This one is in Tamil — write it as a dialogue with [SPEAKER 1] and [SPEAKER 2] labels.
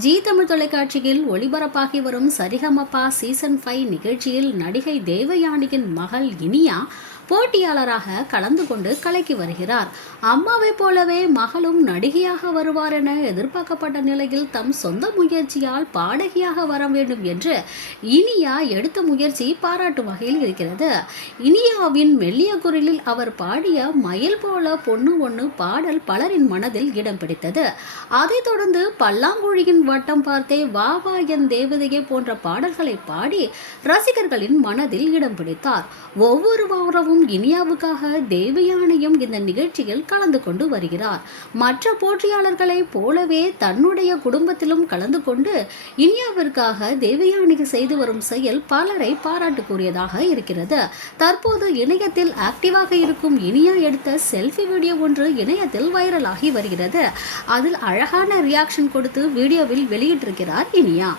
[SPEAKER 1] ஜி தமிழ் தொலைக்காட்சியில் ஒளிபரப்பாகி வரும் சரிகமப்பா சீசன் ஃபைவ் நிகழ்ச்சியில் நடிகை தேவயானியின் மகள் இனியா போட்டியாளராக கலந்து கொண்டு கலைக்கு வருகிறார். அம்மாவைப் போலவே மகளும் நடிகையாக வருவார் என எதிர்பார்க்கப்பட்ட நிலையில் தம் சொந்த முயற்சியால் பாடகியாக வர வேண்டும் என்று இனியா எடுத்த முயற்சி பாராட்டும் வகையில் இருக்கிறது. இனியாவின் மெல்லிய குரலில் அவர் பாடிய மயில் போல பொண்ணு ஒன்று பாடல் பலரின் மனதில் இடம் பிடித்தது. அதைத் தொடர்ந்து பல்லாங்குழியின் வட்டம் பார்த்தே வா வா என் தேவதையே போன்ற பாடல்களை பாடி ரசிகர்களின் மனதில் இடம் பிடித்தார். ஒவ்வொரு வாரமும் இனியாவுக்காக தேவயானியும் இந்த நிகழ்ச்சியில் கலந்து கொண்டு வருகிறார். மற்ற போட்டியாளர்களைப் போலவே தன்னுடைய குடும்பத்திலும் கலந்து கொண்டு இனியாவிற்காக தேவயானிக்கு செய்து வரும் செயல் பலரை பாராட்டுக்குரியதாக இருக்கிறது. தற்போது இணையத்தில் ஆக்டிவாக இருக்கும் இனியா எடுத்த செல்ஃபி வீடியோ ஒன்று இணையத்தில் வைரலாகி வருகிறது. அதில் அழகான ரியாக்ஷன் கொடுத்து வீடியோவில் வெளியிட்டிருக்கிறார் இனியா.